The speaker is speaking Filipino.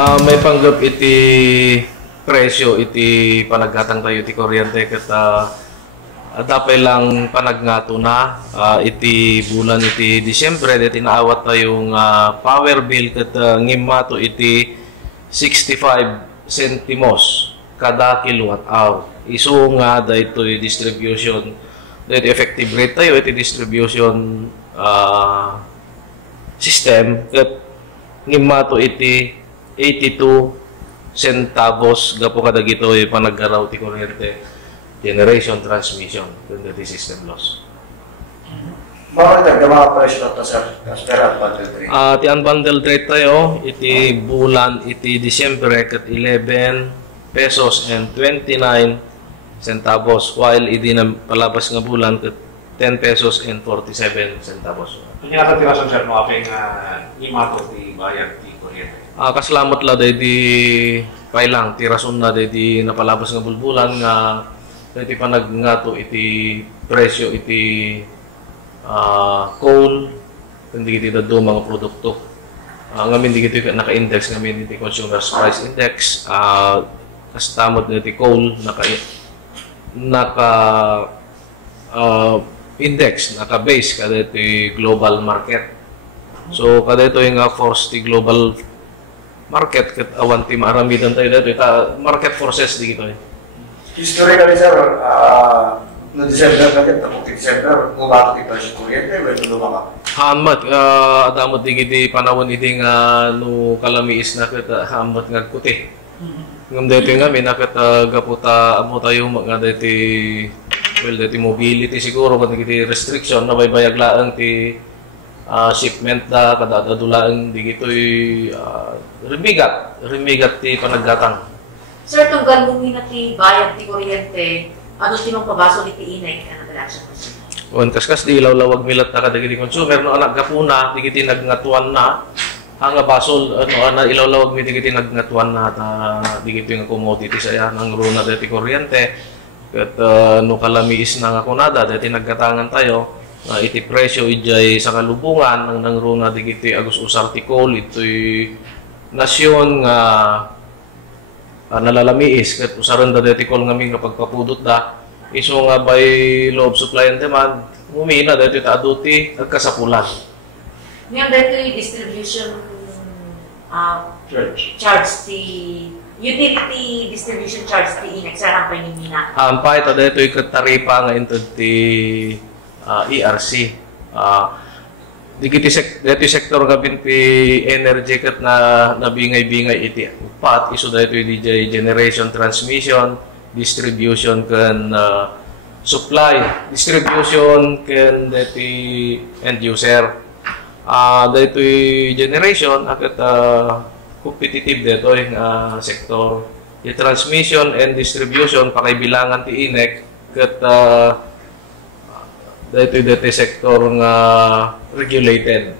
May panggap iti presyo iti panaggatang tayo iti kuryente ket dapay lang panaggato na iti bulan iti Disyembre iti naawat tayong power bill ket ngimmato iti 65 centimos kada kilowatt hour. Isu nga daytoy distribution daytoy effective rate tayo iti distribution system ket ngimmato iti 82 centavos gapo kada gitoy panaggaraw ti kuryente generation transmission kundi ti system loss. Bakit mga presyo to sir? Kasper unbundled rate? Ti unbundled rate tayo iti bulan iti Disyembre ket 11 pesos and 29 centavos while iti na palabas nga bulan ket 10 pesos and 47 centavos. Kunya ka tirason sir no apeng imato ti bayad ti kuryente. Kasalamat la day di pailang tirason na day di napalabas nga bulbulan nga day di panaggato iti presyo iti coal kundi iti daddo mga produkto ngamin di iti naka-index ngamin iti consumer price index kastamot na iti coal index naka-base kada iti global market. So kada ito yung force ti global market ket awan ti maaramidan tayo dito market forces di gito. Historically sir, no December natin tapos December gumato ti presyo kuryente when lumaka. Hamat adamot di giti panawon iti nga no kalamiis na ket hamat nga kuti. Ngam dito nga may naket gaputa amo tayo nga dito dito mobility siguro ket giti restriction na baybayag laeng ti shipment da kada dulaan di gitoy remigat ti panaggatang. Sir, tunggal mo na ti bayad ti kuryente, ano ti mong pabaso iti inay ka nagalaksyon mo sir? On kaskas di lawlawag milat na kada giti consumer no anak gapuna di giti nagnatuan na ang basol ano ana ilawlawag mi di giti nagnatuan na di giti nga commodity saya nang runa dati kuryente ket no kalamiis na nga kunada dati naggatangan tayo iti presyo ijay sa kalubungan nang runa di giti agus usar ti coal ito'y nasyon nga nalalamiis ket usaran da dati coal nga mi nga pagpapudot da iso nga by law of supply and demand umina dati ta aduti agkasapulan. Ngayon dito yung distribution charge ti utility distribution charge ti inek sa rampay ni Mina. Ampay ta dito yung taripa nga into ti ERC. Dito sektor gabin ti energy ket na nabingay-bingay iti upat iso dito yung DJ generation transmission distribution ken supply distribution ken dito end user. Dito yung generation aket competitive dito yung sektor. Yung transmission and distribution pakaibilangan ti inek ket dito sektor nga regulated.